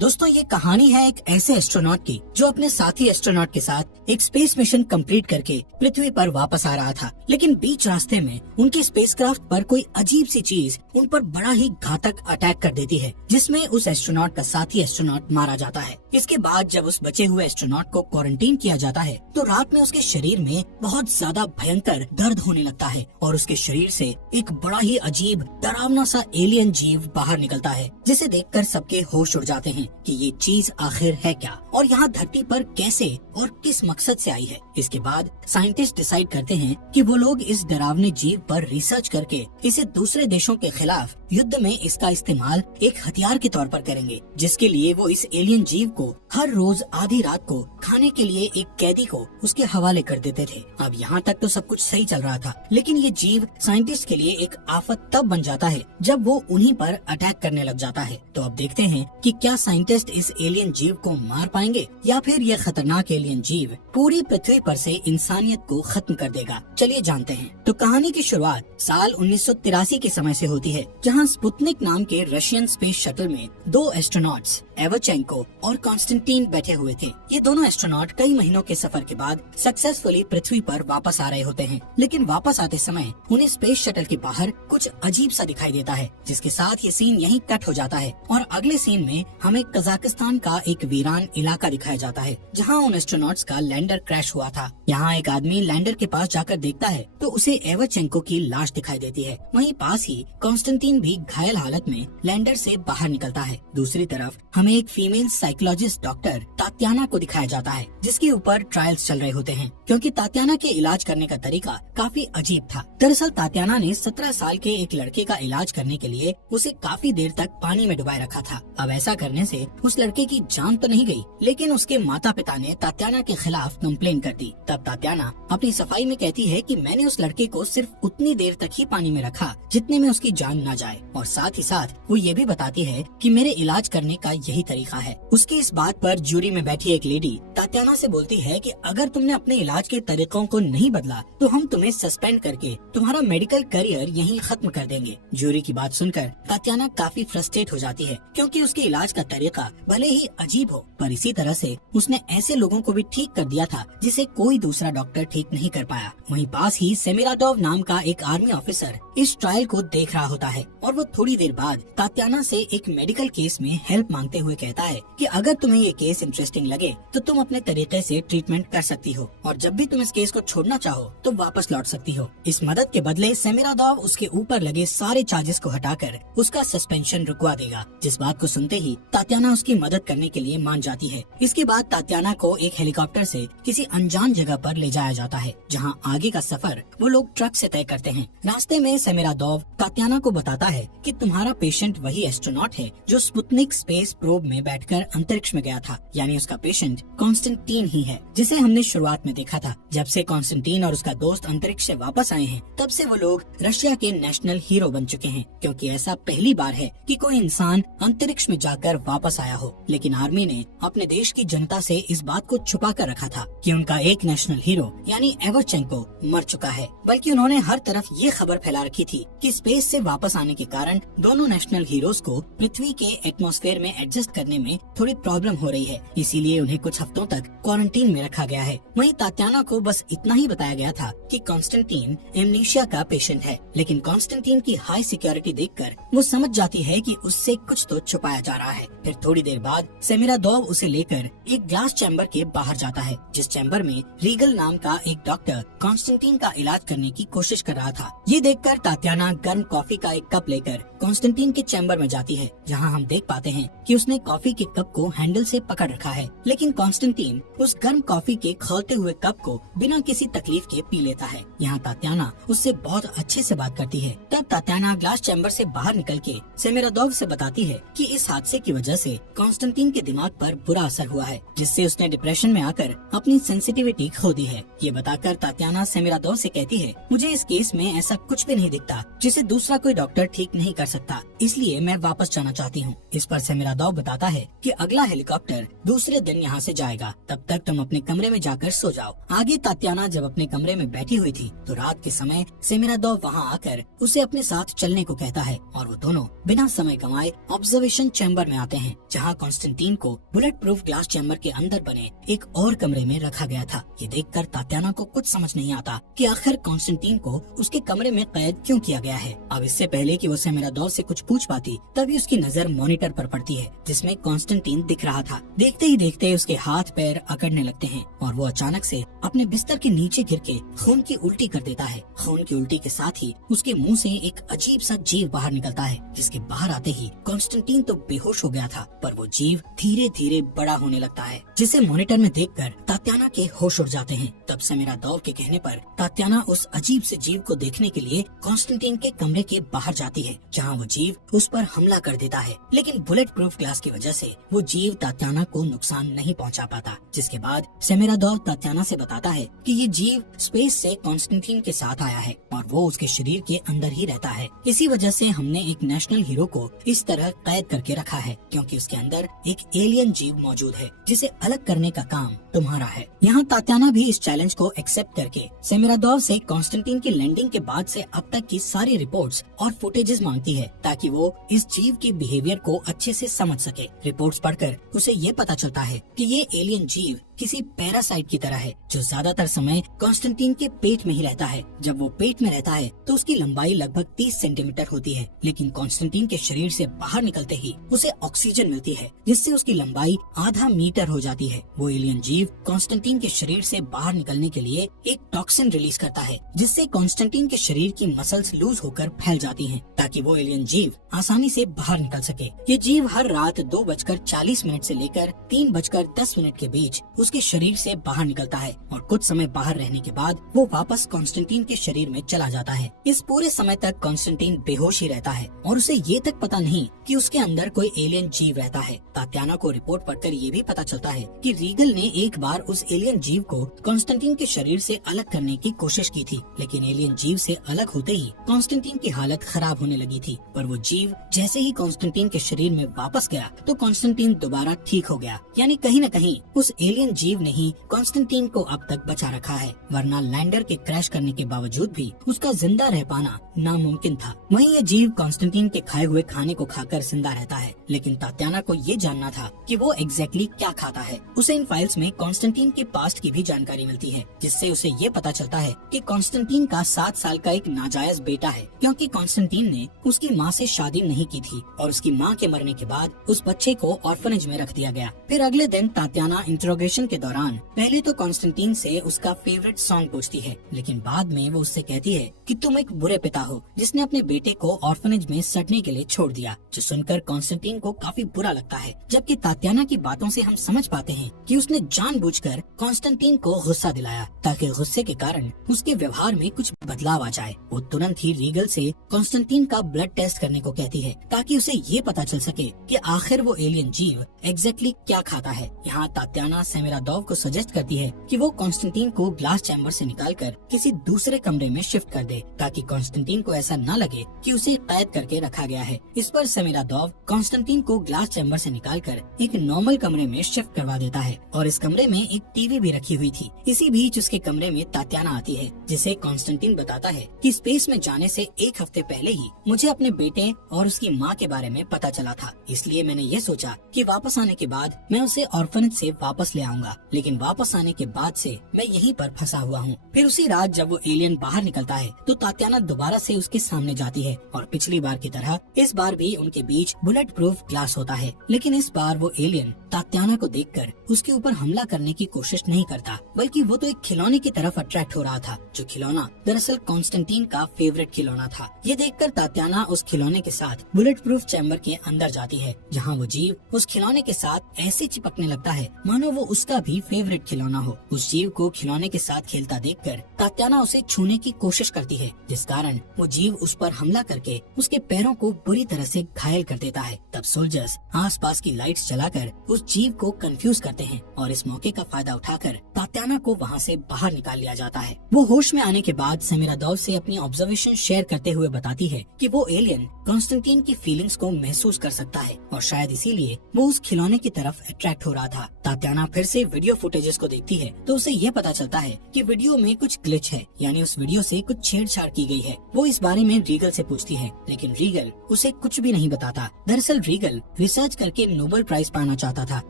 दोस्तों ये कहानी है एक ऐसे एस्ट्रोनॉट की जो अपने साथी एस्ट्रोनॉट के साथ एक स्पेस मिशन कंप्लीट करके पृथ्वी पर वापस आ रहा था, लेकिन बीच रास्ते में उनके स्पेसक्राफ्ट पर कोई अजीब सी चीज उन पर बड़ा ही घातक अटैक कर देती है, जिसमें उस एस्ट्रोनॉट का साथी एस्ट्रोनॉट मारा जाता है। इसके बाद जब उस बचे हुए एस्ट्रोनॉट को क्वारंटीन किया जाता है तो रात में उसके शरीर में बहुत ज्यादा भयंकर दर्द होने लगता है और उसके शरीर से एक बड़ा ही अजीब डरावना सा एलियन जीव बाहर निकलता है, जिसे देखकर सबके होश उड़ जाते हैं कि ये चीज आखिर है क्या और यहाँ धरती पर कैसे और किस मकसद से आई है। इसके बाद साइंटिस्ट डिसाइड करते हैं कि वो लोग इस डरावने जीव पर रिसर्च करके इसे दूसरे देशों के खिलाफ युद्ध में इसका इस्तेमाल एक हथियार के तौर पर करेंगे, जिसके लिए वो इस एलियन जीव को हर रोज आधी रात को खाने के लिए एक कैदी को उसके हवाले कर देते थे। अब यहाँ तक तो सब कुछ सही चल रहा था, लेकिन ये जीव साइंटिस्ट के लिए एक आफत तब बन जाता है जब वो उन्हीं पर अटैक करने लग जाता है। तो अब देखते हैं कि क्या साइंटिस्ट इस एलियन जीव को मार पाएंगे या फिर ये खतरनाक एलियन जीव पूरी पृथ्वी पर से इंसानियत को खत्म कर देगा। चलिए जानते हैं। तो कहानी की शुरुआत साल 1983 के समय से होती है, जहां स्पुतनिक नाम के रशियन स्पेस शटल में दो एस्ट्रोनॉट्स एवचेंको और कॉन्स्टेंटीन बैठे हुए थे। ये दोनों एस्ट्रोनॉट कई महीनों के सफर के बाद सक्सेसफुली पृथ्वी पर वापस आ रहे होते हैं, लेकिन वापस आते समय उन्हें स्पेस शटल के बाहर कुछ अजीब सा दिखाई देता है, जिसके साथ ये सीन यहीं कट हो जाता है और अगले सीन में हमें कजाकिस्तान का एक वीरान इलाका दिखाया जाता है, जहाँ उन एस्ट्रोनॉट्स का लैंडर क्रैश हुआ था। यहाँ एक आदमी लैंडर के पास जाकर देखता है तो उसे एवचेंको की लाश दिखाई देती है। वहीं पास ही कॉन्स्टेंटीन भी घायल हालत में लैंडर से बाहर निकलता है। दूसरी तरफ हमें एक फीमेल साइकोलॉजिस्ट डॉक्टर तात्याना को दिखाया जाता है, जिसके ऊपर ट्रायल्स चल रहे होते हैं, क्योंकि तात्याना के इलाज करने का तरीका काफी अजीब था। दरअसल तात्याना ने 17 साल के एक लड़के का इलाज करने के लिए उसे काफी देर तक पानी में डुबाए रखा था। अब ऐसा करने से उस लड़के की जान तो नहीं गई, लेकिन उसके माता पिता ने तात्याना के खिलाफ कंप्लेन कर दी। तब तात्याना अपनी सफाई में कहती है कि मैंने उस लड़के को सिर्फ उतनी देर तक ही पानी में रखा जितने में उसकी जान न जाए, और साथ ही साथ वो ये भी बताती है कि मेरे इलाज करने का यही तरीका है। उसकी इस बात पर जूरी में बैठी एक लेडी तात्याना से बोलती है कि अगर तुमने अपने इलाज के तरीकों को नहीं बदला तो हम तुम्हें सस्पेंड करके तुम्हारा मेडिकल करियर यहीं खत्म कर देंगे। जूरी की बात सुनकर तात्याना काफी फ्रस्ट्रेट हो जाती है, क्योंकि उसके इलाज का तरीका भले ही अजीब हो, पर इसी तरह से उसने ऐसे लोगों को भी ठीक कर दिया था जिसे कोई दूसरा डॉक्टर ठीक नहीं कर पाया। वहीं पास ही सेमिराटोव नाम का एक आर्मी ऑफिसर इस ट्रायल को देख रहा होता है और वो थोड़ी देर बाद तात्याना से एक मेडिकल केस में हेल्प मांगते हुए कहता है कि अगर तुम्हें ये केस इंटरेस्टिंग लगे तो तुम अपने तरीके से ट्रीटमेंट कर सकती हो, और जब भी तुम इस केस को छोड़ना चाहो तो वापस लौट सकती हो। इस मदद के बदले सेमिराटोव उसके ऊपर लगे सारे चार्जेस को हटाकर उसका सस्पेंशन रुकवा देगा, जिस बात को सुनते ही तात्याना उसकी मदद करने के लिए मान जाती है। इसके बाद तात्याना को एक हेलीकॉप्टर से किसी अनजान जगह पर ले जाया जाता है, जहाँ आगे का सफर वो लोग ट्रक से तय करते हैं। रास्ते में सेमिराटोव तात्याना को बताता है कि तुम्हारा पेशेंट वही एस्ट्रोनॉट है जो स्पुतनिक स्पेस प्रोब में बैठकर अंतरिक्ष में गया था, यानी उसका पेशेंट कॉन्स्टेंटीन ही है, जिसे हमने शुरुआत में देखा था। जब से कॉन्स्टेंटीन और उसका दोस्त अंतरिक्ष से वापस आए हैं, तब से वो लोग रशिया के नेशनल हीरो बन चुके हैं, क्योंकि ऐसा पहली बार है कि कोई इंसान अंतरिक्ष में जाकर वापस आया हो। लेकिन आर्मी ने अपने देश की जनता से इस बात को छुपा कर रखा था कि उनका एक नेशनल हीरो यानी एवचेंको मर चुका है, बल्कि उन्होंने हर तरफ ये खबर फैला रखी थी कि स्पेस से वापस आने के कारण दोनों नेशनल हीरोज को पृथ्वी के एटमॉस्फेयर में एडजस्ट करने में थोड़ी प्रॉब्लम हो रही है, इसीलिए उन्हें कुछ हफ्तों तक क्वारंटीन में रखा गया है। वहीं तात्याना को बस इतना ही बताया गया था कि कॉन्स्टेंटीन एमनीशिया का पेशेंट है, लेकिन कॉन्स्टेंटीन की हाई सिक्योरिटी देखकर वो समझ जाती है कि उससे कुछ तो छुपाया जा रहा है। फिर थोड़ी देर बाद सेमिराटोव उसे लेकर एक ग्लास चैम्बर के बाहर जाता है, जिस चैम्बर में रीगल नाम का एक डॉक्टर कॉन्स्टेंटीन का इलाज करने की कोशिश कर रहा था। ये देखकर तात्याना गर्म कॉफी का एक कप लेकर कॉन्स्टेंटीन के चैम्बर में जाती है, जहाँ हम देख पाते हैं कि उसने कॉफी के कप को हैंडल से पकड़ रखा है, लेकिन कॉन्स्टेंटीन उस गर्म कॉफी के खौलते हुए कप को बिना किसी तकलीफ के पी लेता है। यहाँ तात्याना उससे बहुत अच्छे से बात करती है। तब तात्याना ग्लास चैम्बर से बाहर निकल के सेमिराटोव से बताती है कि इस हादसे की वजह से कॉन्स्टेंटीन के दिमाग पर बुरा असर हुआ है, जिससे उसने डिप्रेशन में आकर अपनी सेंसिटिविटी खो दी है। ये बताकर तात्याना सेमिराटोव से कहती है, मुझे इस केस में ऐसा कुछ भी नहीं दिखता जिसे दूसरा कोई डॉक्टर ठीक नहीं कर सकता, इसलिए मैं वापस जाना चाहती हूँ। इस पर सेमिराटोव बताता है कि अगला हेलीकॉप्टर दूसरे दूसरे दिन यहाँ से जाएगा, तब तक तुम अपने कमरे में जाकर सो जाओ। आगे तात्याना जब अपने कमरे में बैठी हुई थी तो रात के समय सेमिरादोव वहाँ आकर उसे अपने साथ चलने को कहता है और वो दोनों बिना समय गंवाए ऑब्जर्वेशन चैम्बर में आते हैं, जहाँ कॉन्स्टेंटीन को बुलेट प्रूफ ग्लास चैम्बर के अंदर बने एक और कमरे में रखा गया था। ये देखकर तात्याना को कुछ समझ नहीं आता कि आखिर कॉन्स्टेंटीन को उसके कमरे में कैद क्यों किया गया है। अब इससे पहले कि वो सेमिरादोव से कुछ पूछ पाती तभी उसकी नजर मॉनिटर पर पड़ती है, जिसमें कॉन्स्टेंटीन दिख रहा था। देखते ही देखते उसके हाथ पैर अकड़ने लगते हैं और वो अचानक से अपने बिस्तर के नीचे गिर के खून की उल्टी कर देता है। खून की उल्टी के साथ ही उसके मुंह से एक अजीब सा जीव बाहर निकलता है, जिसके बाहर आते ही कॉन्स्टेंटीन तो बेहोश हो गया था, पर वो जीव धीरे धीरे बड़ा होने लगता है, जिसे मॉनिटर में देखकर तात्याना के होश उड़ जाते हैं। तब सेमिरादोव के कहने पर तात्याना उस अजीब से जीव को देखने के लिए कॉन्स्टेंटीन के कमरे के बाहर जाती है, जहाँ वो जीव उस पर हमला कर देता है। लेकिन बुलेट प्रूफ ग्लास की वजह से वो जीव तात्याना को नुकसान नहीं पहुंचा पाता, जिसके बाद सेमिरादोव तात्याना से बताता है कि ये जीव स्पेस से कॉन्स्टेंटीन के साथ आया है और वो उसके शरीर के अंदर ही रहता है। इसी वजह से हमने एक नेशनल हीरो को इस तरह कैद करके रखा है, क्योंकि उसके अंदर एक एलियन जीव मौजूद है जिसे अलग करने का काम तुम्हारा है। यहाँ तात्याना भी इस चैलेंज को एक्सेप्ट करके सेमिरादोव से कॉन्स्टेंटीन की लैंडिंग के बाद से अब तक की सारी रिपोर्ट्स और फुटेजेस मांगती है, ताकि वो इस जीव के बिहेवियर को अच्छे से समझ सके। रिपोर्ट्स पढ़कर उसे ये पता चलता है कि ये एलियन जीव किसी पैरासाइट की तरह है, जो ज्यादातर समय कॉन्स्टेंटीन के पेट में ही रहता है। जब वो पेट में रहता है तो उसकी लंबाई लगभग 30 सेंटीमीटर होती है, लेकिन कॉन्स्टेंटीन के शरीर से बाहर निकलते ही उसे ऑक्सीजन मिलती है, जिससे उसकी लंबाई आधा मीटर हो जाती है। वो एलियन जीव कॉन्स्टेंटीन के शरीर से बाहर निकलने के लिए एक टॉक्सिन रिलीज करता है, जिससे कॉन्स्टेंटीन के शरीर की मसल्स लूज होकर फैल जाती हैं, ताकि वो एलियन जीव आसानी से बाहर निकल सके। ये जीव हर रात 2:40 से लेकर 3:10 के बीच उसके शरीर से बाहर निकलता है और कुछ समय बाहर रहने के बाद वो वापस कॉन्स्टेंटीन के शरीर में चला जाता है। इस पूरे समय तक कॉन्स्टेंटीन बेहोश ही रहता है और उसे ये तक पता नहीं कि उसके अंदर कोई एलियन जीव रहता है। तात्याना को रिपोर्ट पढ़कर ये भी पता चलता है कि रीगल ने एक बार उस एलियन जीव को कॉन्स्टेंटीन के शरीर से अलग करने की कोशिश की थी, लेकिन एलियन जीव से अलग होते ही कॉन्स्टेंटीन की हालत खराब होने लगी थी। पर वो जीव जैसे ही कॉन्स्टेंटीन के शरीर में वापस गया तो कॉन्स्टेंटीन दोबारा ठीक हो गया। यानी कहीं न कहीं उस एलियन जीव ने ही कॉन्स्टेंटीन को अब तक बचा रखा है, वरना लैंडर के क्रैश करने के बावजूद भी उसका जिंदा रह पाना नामुमकिन था। वहीं ये जीव कॉन्स्टेंटीन के खाए हुए खाने को खाकर जिंदा रहता है, लेकिन तात्याना को ये जानना था कि वो एग्जैक्टली क्या खाता है। उसे इन फाइल्स में कॉन्स्टेंटीन के पास्ट की भी जानकारी मिलती है, जिससे उसे ये पता चलता है कि कॉन्स्टेंटीन का 7 साल का एक नाजायज बेटा है, क्योंकि कॉन्स्टेंटीन ने उसकी माँ से शादी नहीं की थी और उसकी माँ के मरने के बाद उस बच्चे को ऑर्फनेज में रख दिया गया। फिर अगले दिन तात्याना इंट्रोगेशन के दौरान पहले तो कॉन्स्टेंटीन से उसका फेवरेट सॉन्ग पूछती है, लेकिन बाद में वो उससे कहती है कि तुम एक बुरे पिता हो जिसने अपने बेटे को ऑर्फनेज में सड़ने के लिए छोड़ दिया, जो सुनकर कॉन्स्टेंटीन को काफी बुरा लगता है। जबकि तात्याना की बातों से हम समझ पाते हैं कि उसने जानबूझकर कॉन्स्टेंटीन को गुस्सा दिलाया, ताकि गुस्से के कारण उसके व्यवहार में कुछ बदलाव आ जाए। वो तुरंत ही रीगल से कॉन्स्टेंटीन का ब्लड टेस्ट करने को कहती है, ताकि उसे ये पता चल सके कि आखिर वो एलियन जीव एग्जैक्टली क्या खाता है। यहाँ तात्याना सेमिरादोव को सजेस्ट करती है कि वो कॉन्स्टेंटीन को ग्लास चैम्बर से निकालकर किसी दूसरे कमरे में शिफ्ट कर दे, ताकि कॉन्स्टेंटीन को ऐसा न लगे कि उसे कैद करके रखा गया है। इस पर सेमिरादोव कॉन्स्टेंटीन को ग्लास चैम्बर से निकालकर एक नॉर्मल कमरे में शिफ्ट करवा देता है और इस कमरे में एक टीवी भी रखी हुई थी। इसी बीच उसके कमरे में तात्याना आती है, जिसे कॉन्स्टेंटीन बताता है कि स्पेस में जाने से 1 हफ्ते पहले ही मुझे अपने बेटे और उसकी माँ के बारे में पता चला था, इसलिए मैंने ये सोचा कि वापस आने के बाद मैं उसे ऑर्फनेज से वापस ले आऊंगा। लेकिन वापस आने के बाद से मैं यहीं पर फंसा हुआ हूँ। फिर उसी रात जब वो एलियन बाहर निकलता है तो तात्याना दोबारा से उसके सामने जाती है और पिछली बार की तरह इस बार भी उनके बीच बुलेट प्रूफ ग्लास होता है। लेकिन इस बार वो एलियन तात्याना को देखकर उसके ऊपर हमला करने की कोशिश नहीं करता, बल्कि वो तो एक खिलौने की तरफ अट्रैक्ट हो रहा था, जो खिलौना दरअसल कॉन्स्टेंटीन का फेवरेट खिलौना था। ये देखकर तात्याना उस खिलौने के साथ बुलेट प्रूफ चैम्बर के अंदर जाती है, जहाँ वो जीव उस खिलौने के साथ ऐसे चिपकने लगता है मानो वो उसका का भी फेवरेट खिलौना हो। उस जीव को खिलौने के साथ खेलता देखकर तात्याना उसे छूने की कोशिश करती है, जिस कारण वो जीव उस पर हमला करके उसके पैरों को बुरी तरह से घायल कर देता है। तब सोल्जर्स आसपास की लाइट्स जलाकर उस जीव को कंफ्यूज करते हैं और इस मौके का फायदा उठाकर तात्याना को वहाँ से बाहर निकाल लिया जाता है। वो होश में आने के बाद सेमिरादोव से अपनी ऑब्जर्वेशन शेयर करते हुए बताती है कि वो एलियन कॉन्स्टेंटीन की फीलिंग्स को महसूस कर सकता है और शायद इसीलिए वो उस खिलौने की तरफ अट्रैक्ट हो रहा था। तात्याना फिर से वीडियो फुटेजेस को देखती है तो उसे ये पता चलता है कि वीडियो में कुछ ग्लिच है, यानी उस वीडियो से कुछ छेड़छाड़ की गई है। वो इस बारे में रीगल से पूछती है, लेकिन रीगल उसे कुछ भी नहीं बताता। दरअसल रीगल रिसर्च करके नोबेल प्राइज पाना चाहता था,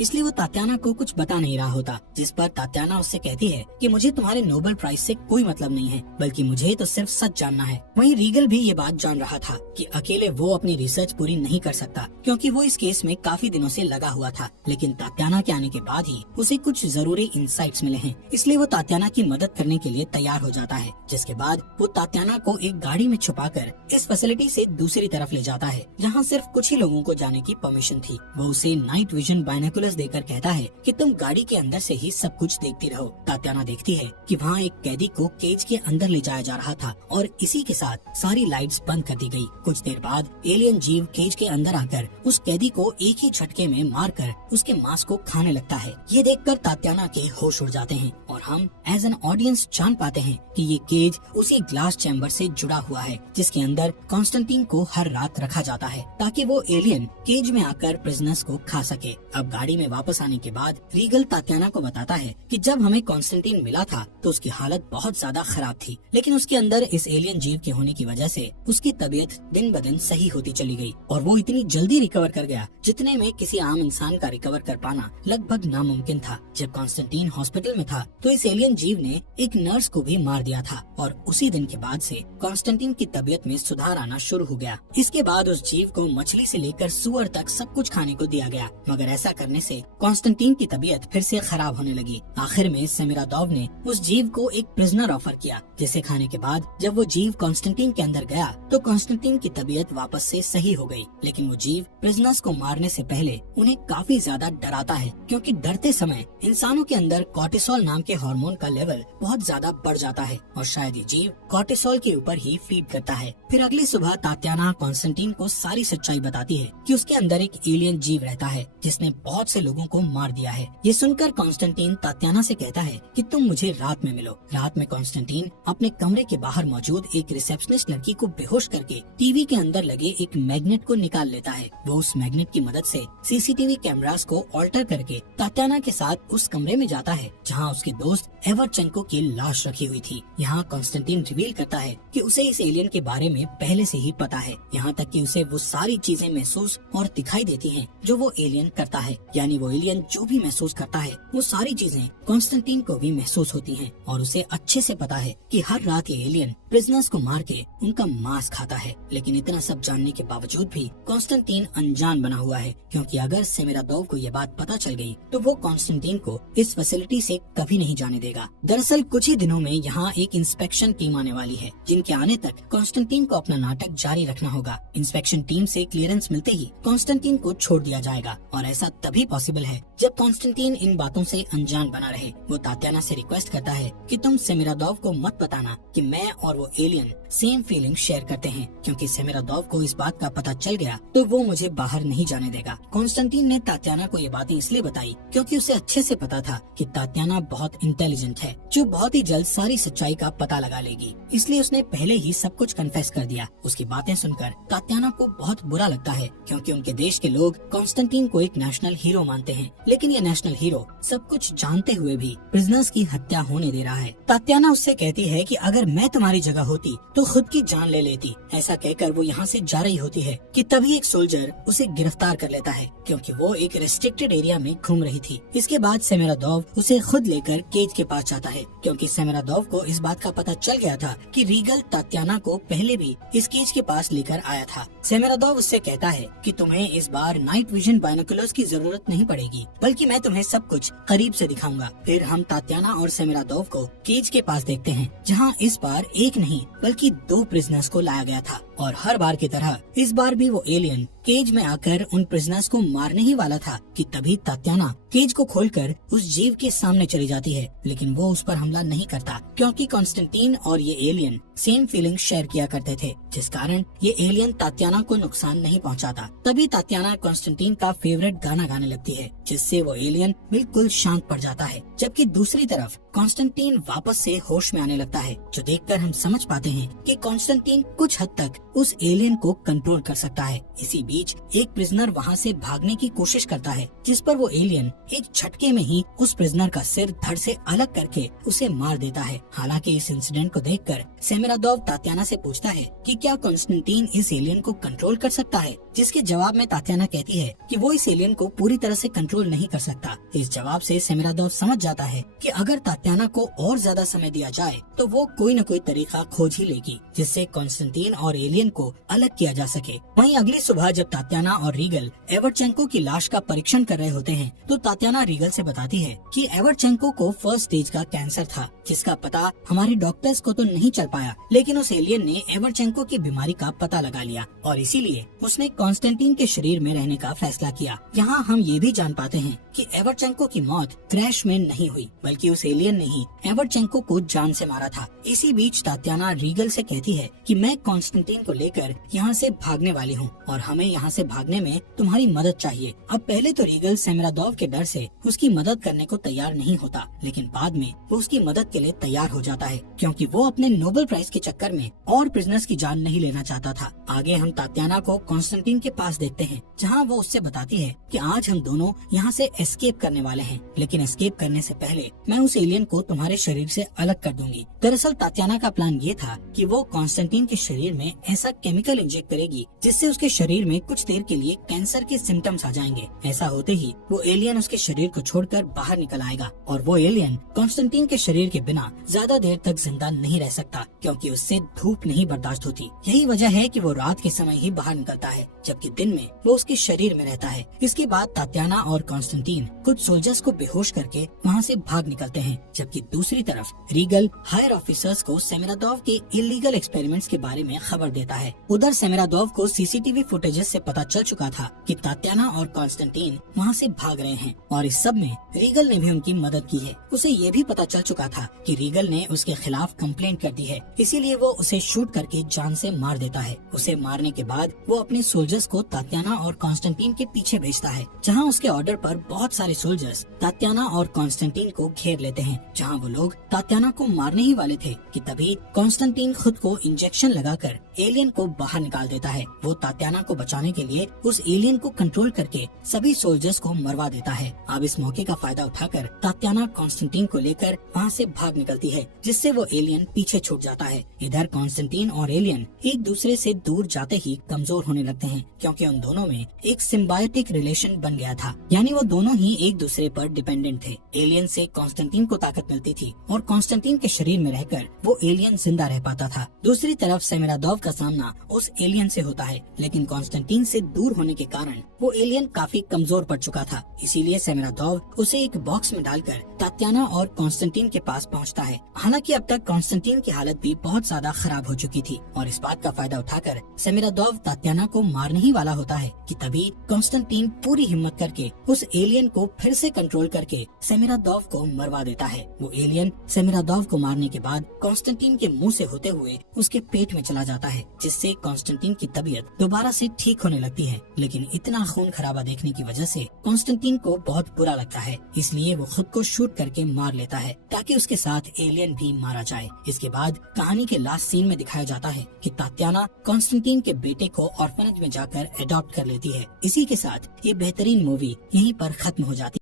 इसलिए वो तात्याना को कुछ बता नहीं रहा होता। जिस पर तात्याना उससे कहती है कि मुझे तुम्हारे नोबेल प्राइज से कोई मतलब नहीं है, बल्कि मुझे तो सिर्फ सच जानना है। वहीं रीगल भी ये बात जान रहा था कि अकेले वो अपनी रिसर्च पूरी नहीं कर सकता, क्योंकि वो इस केस में काफी दिनों से लगा हुआ था। लेकिन तात्याना के आने के बाद ही उसे कुछ जरूरी इंसाइट्स मिले हैं, इसलिए वो तात्याना की मदद करने के लिए तैयार हो जाता है। जिसके बाद वो तात्याना को एक गाड़ी में छुपाकर इस फैसिलिटी से दूसरी तरफ ले जाता है, जहाँ सिर्फ कुछ ही लोगों को जाने की परमिशन थी। वो उसे नाइट विजन बाइनोकुलर्स देकर कहता है कि तुम गाड़ी के अंदर से ही सब कुछ देखती रहो। तात्याना देखती है कि वहाँ एक कैदी को केज के अंदर ले जाया जा रहा था और इसी के साथ सारी लाइट्स बंद कर दी गई। कुछ देर बाद एलियन जीव केज के अंदर आकर उस कैदी को एक ही झटके में मारकर उसके मांस को खाने लगता है। ये देखकर तात्याना के होश उड़ जाते हैं और हम एज एन ऑडियंस जान पाते हैं कि ये केज उसी ग्लास चैम्बर से जुड़ा हुआ है जिसके अंदर कॉन्स्टेंटीन को हर रात रखा जाता है, ताकि वो एलियन केज में आकर प्रिजनर्स को खा सके। अब गाड़ी में वापस आने के बाद रीगल तात्याना को बताता है कि जब हमें कॉन्स्टेंटीन मिला था तो उसकी हालत बहुत ज्यादा खराब थी, लेकिन उसके अंदर इस एलियन जीव के होने की वजह से उसकी तबीयत दिन ब दिन सही होती चली गई और वो इतनी जल्दी रिकवर कर गया जितने में किसी आम इंसान का रिकवर कर पाना लगभग नामुमकिन था। जब कॉन्स्टेंटीन हॉस्पिटल में था तो इस एलियन जीव ने एक नर्स को भी मार दिया था और उसी दिन के बाद से कॉन्स्टेंटीन की तबीयत में सुधार आना शुरू हो गया। इसके बाद उस जीव को मछली से लेकर सुअर तक सब कुछ खाने को दिया गया, मगर ऐसा करने से कॉन्स्टेंटीन की तबीयत फिर से खराब होने लगी। आखिर में सेमिरादोव ने उस जीव को एक प्रिजनर ऑफर किया, जिसे खाने के बाद जब वो जीव कॉन्स्टेंटीन के अंदर गया तो कॉन्स्टेंटीन की तबीयत वापस से सही हो गई। लेकिन वो जीव प्रिजनर्स को मारने से पहले उन्हें काफी ज्यादा डराता है, क्योंकि डरते समय इंसानों के अंदर कॉर्टिसोल नाम के हार्मोन का लेवल बहुत ज्यादा बढ़ जाता है और शायद ये जीव कॉर्टिसोल के ऊपर ही फीड करता है। फिर अगली सुबह तात्याना कॉन्स्टेंटीन को सारी सच्चाई बताती है कि उसके अंदर एक एलियन जीव रहता है जिसने बहुत से लोगों को मार दिया है। ये सुनकर कॉन्स्टेंटीन तात्याना से कहता है कि तुम मुझे रात में मिलो। रात में कॉन्स्टेंटीन अपने कमरे के बाहर मौजूद एक रिसेप्शनिस्ट लड़की को बेहोश करके टीवी के अंदर लगे एक मैग्नेट को निकाल लेता है। वो उस मैग्नेट की मदद से सीसीटीवी कैमरास को ऑल्टर करके तात्याना के साथ उस कमरे में जाता है जहाँ उसके दोस्त एवरचेंको की लाश रखी हुई थी। यहाँ कॉन्स्टेंटीन रिवील करता है कि उसे इस एलियन के बारे में पहले से ही पता है, यहाँ तक कि उसे वो सारी चीजें महसूस और दिखाई देती हैं जो वो एलियन करता है। यानी वो एलियन जो भी महसूस करता है वो सारी चीजें कॉन्स्टेंटीन को भी महसूस होती हैं और उसे अच्छे से पता है कि हर रात ये एलियन प्रिजनर्स को मार के उनका मांस खाता है। लेकिन इतना सब जानने के बावजूद भी कॉन्स्टेंटीन अनजान बना हुआ है, क्योंकि अगर सेमिरादोव को ये बात पता चल गई तो वो कॉन्स्टेंटीन को इस फैसिलिटी से कभी नहीं जाने देगा। दरअसल कुछ ही दिनों में यहाँ एक इंस्पेक्शन टीम आने वाली है, जिनके आने तक कॉन्स्टेंटीन को अपना नाटक जारी रखना होगा। इंस्पेक्शन टीम से क्लियरेंस मिलते ही कॉन्स्टेंटीन को छोड़ दिया जाएगा और ऐसा तभी पॉसिबल है जब कॉन्स्टेंटीन इन बातों से अनजान बना रहे। वो तात्याना से रिक्वेस्ट करता है कि तुम सेमिरादोव को मत बताना कि मैं और वो एलियन सेम फीलिंग शेयर करते हैं, क्योंकि सेमिरादोव को इस बात का पता चल गया तो वो मुझे बाहर नहीं जाने देगा। कॉन्स्टेंटीन ने तात्याना को ये बातें इसलिए बताई क्योंकि उसे अच्छे से पता था कि तात्याना बहुत इंटेलिजेंट है, जो बहुत ही जल्द सारी सच्चाई का पता लगा लेगी। इसलिए उसने पहले ही सब कुछ कन्फेस कर दिया। उसकी बातें सुनकर तात्याना को बहुत बुरा लगता है, क्योंकि उनके देश के लोग कॉन्स्टेंटीन को एक नेशनल हीरो मानते हैं, लेकिन ये नेशनल हीरो सब कुछ जानते हुए भी प्रिजनर्स की हत्या होने दे रहा है। तात्याना उससे कहती है कि अगर मैं तुम्हारी जगह होती तो खुद की जान ले लेती। ऐसा कहकर वो यहाँ से जा रही होती है कि तभी एक सोल्जर उसे गिरफ्तार कर लेता है, क्योंकि वो एक रेस्ट्रिक्टेड एरिया में घूम रही थी। इसके बाद सेमिरादोव उसे खुद लेकर केज के पास जाता है, क्योंकि सेमिरादोव को इस बात का पता चल गया था कि रीगल तात्याना को पहले भी इस केज के पास लेकर आया था। सेमिरादोव उससे कहता है कि तुम्हें इस बार नाइट विजन बाइनोकुलर्स की जरूरत नहीं पड़ेगी, बल्कि मैं तुम्हें सब कुछ करीब से दिखाऊंगा। फिर हम तात्याना और सेमिरादोव को केज के पास देखते हैं, जहाँ इस बार एक नहीं बल्कि 2 प्रिजनर्स को लाया गया था। और हर बार की तरह इस बार भी वो एलियन केज में आकर उन प्रिजनर्स को मारने ही वाला था कि तभी तात्याना केज को खोलकर उस जीव के सामने चली जाती है, लेकिन वो उस पर हमला नहीं करता क्योंकि कॉन्स्टेंटीन और ये एलियन सेम फीलिंग शेयर किया करते थे, जिस कारण ये एलियन तात्याना को नुकसान नहीं पहुंचाता। तभी तात्याना कॉन्स्टेंटीन का फेवरेट गाना गाने लगती है, जिससे वो एलियन बिल्कुल शांत पड़ जाता है। जबकि दूसरी तरफ कॉन्स्टेंटीन वापस से होश में आने लगता है, जो देखकर हम समझ पाते हैं कि कॉन्स्टेंटीन कुछ हद तक उस एलियन को कंट्रोल कर सकता है। इसी बीच एक प्रिजनर वहाँ से भागने की कोशिश करता है, जिस पर वो एलियन एक झटके में ही उस प्रिजनर का सिर धड़ से अलग करके उसे मार देता है। हालांकि इस इंसिडेंट को देखकर सेमिरादोव तात्याना से पूछता है कि क्या कॉन्स्टेंटीन इस एलियन को कंट्रोल कर सकता है, जिसके जवाब में तात्याना कहती है कि वो इस एलियन को पूरी तरह से कंट्रोल नहीं कर सकता। इस जवाब से सेमिरादोव समझ जाता है कि अगर तात्याना को और ज्यादा समय दिया जाए तो वो कोई न कोई तरीका खोज ही लेगी, जिससे कॉन्स्टेंटीन और एलियन को अलग किया जा सके। वहीं अगली सुबह जब तात्याना और रीगल एवरचेंको की लाश का परीक्षण कर रहे होते हैं, तो तात्याना रीगल से बताती है कि एवरचेंको को फर्स्ट स्टेज का कैंसर था, जिसका पता हमारे डॉक्टर्स को तो नहीं चल पाया, लेकिन उस एलियन ने एवरचेंको की बीमारी का पता लगा लिया और इसीलिए उसने कॉन्स्टेंटीन के शरीर में रहने का फैसला किया। यहाँ हम ये भी जान पाते हैं कि एवरचेंको की मौत क्रैश में नहीं हुई, बल्कि उस एलियन ने ही एवरचेंको को जान से मारा था। इसी बीच तात्याना रीगल से कहती है कि मैं कॉन्स्टेंटीन को लेकर यहाँ से भागने वाली हूँ और हमें यहाँ से भागने में तुम्हारी मदद चाहिए। अब पहले तो रीगल सेमिरादोव के डर से उसकी मदद करने को तैयार नहीं होता, लेकिन बाद में वो उसकी मदद के लिए तैयार हो जाता है, क्योंकि वो अपने नोबेल प्राइज के चक्कर में और प्रिजनर्स की जान नहीं लेना चाहता था। आगे हम तात्याना को कॉन्स्टेंटीन के पास देखते हैं, जहाँ वो उससे बताती है कि आज हम दोनों यहाँ से एस्केप करने वाले हैं, लेकिन एस्केप करने से पहले मैं उस एलियन को तुम्हारे शरीर से अलग कर दूंगी। दरअसल तात्याना का प्लान ये था कि वो कॉन्स्टेंटीन के शरीर में ऐसा केमिकल इंजेक्ट करेगी जिससे उसके शरीर में कुछ देर के लिए कैंसर के सिम्टम्स आ जाएंगे। ऐसा होते ही वो एलियन उसके शरीर को छोड़कर बाहर निकल आएगा और वो एलियन कॉन्स्टेंटीन के शरीर के बिना ज्यादा देर तक जिंदा नहीं रह सकता, क्योंकि उससे धूप नहीं बर्दाश्त होती। यही वजह है कि वो रात के समय ही बाहर निकलता है, जबकि दिन में वो उसके शरीर में रहता है। इसके बाद तात्याना और कॉन्स्टेंटीन कुछ सोल्जर्स को बेहोश करके वहाँ से भाग निकलते हैं, जबकि दूसरी तरफ रीगल हायर ऑफिसर्स को सेमिरादोव के इलीगल एक्सपेरिमेंट्स के बारे में खबर देता है। उधर सेमिरादोव को सीसीटीवी फुटेजेस से पता चल चुका था कि तात्याना और कॉन्स्टेंटीन वहाँ से भाग रहे हैं और इस सब में रीगल ने भी उनकी मदद की है। उसे ये भी पता चल चुका था कि रीगल ने उसके खिलाफ कंप्लेंट कर दी है, इसीलिए वो उसे शूट करके जान से मार देता है। उसे मारने के बाद वो अपने सोल्जर्स को तात्याना और कॉन्स्टेंटीन के पीछे भेजता है, जहाँ उसके ऑर्डर पर बहुत सारे सोल्जर्स तात्याना और कॉन्स्टेंटीन को घेर लेते हैं। जहाँ वो लोग तात्याना को मारने ही वाले थे कि तभी कॉन्स्टेंटीन खुद को इंजेक्शन लगाकर एलियन को बाहर निकाल देता है। वो तात्याना को बचाने के लिए उस एलियन को कंट्रोल करके सभी सोल्जर्स को मरवा देता है। अब इस मौके का फायदा उठाकर तात्याना कॉन्स्टेंटीन को लेकर वहाँ से भाग निकलती है, जिससे वो एलियन पीछे छूट जाता है। इधर कॉन्स्टेंटीन और एलियन एक दूसरे से दूर जाते ही कमजोर होने लगते हैं, क्योंकि उन दोनों में एक सिम्बायोटिक रिलेशन बन गया था, यानी वो दोनों ही एक दूसरे पर डिपेंडेंट थे। एलियन से कॉन्स्टेंटीन को ताकत मिलती थी और कॉन्स्टेंटीन के शरीर में रहकर वो एलियन जिंदा रह पाता था। दूसरी तरफ सेमिरादोव का सामना उस एलियन से होता है, लेकिन कॉन्स्टेंटीन से दूर होने के कारण वो एलियन काफी कमजोर पड़ चुका था। इसीलिए सेमिरादोव उसे एक बॉक्स में डालकर तात्याना और कॉन्स्टेंटीन के पास पहुंचता है। हालांकि अब तक कॉन्स्टेंटीन की हालत भी बहुत ज्यादा खराब हो चुकी थी और इस बात का फायदा उठाकर सेमिरादोव तात्याना को मारने ही वाला होता है कि तभी कॉन्स्टेंटीन पूरी हिम्मत करके उस एलियन को फिर से कंट्रोल करके सेमिरादोव को मरवा देता है। वो एलियन सेमिरादोव को मारने के बाद कॉन्स्टेंटीन के मुंह से होते हुए उसके पेट में चला जाता है, जिससे कॉन्स्टेंटीन की तबीयत दोबारा से ठीक होने लगती है। लेकिन इतना खून खराबा देखने की वजह से कॉन्स्टेंटीन को बहुत बुरा लगता है, इसलिए वो खुद को शूट करके मार लेता है ताकि उसके साथ एलियन भी मारा जाए। इसके बाद कहानी के लास्ट सीन में दिखाया जाता है कि तात्याना कॉन्स्टेंटीन के बेटे को ऑर्फनेज में जाकर अडॉप्ट कर लेती है। इसी के साथ ये बेहतरीन मूवी यहीं पर खत्म हो जाती है।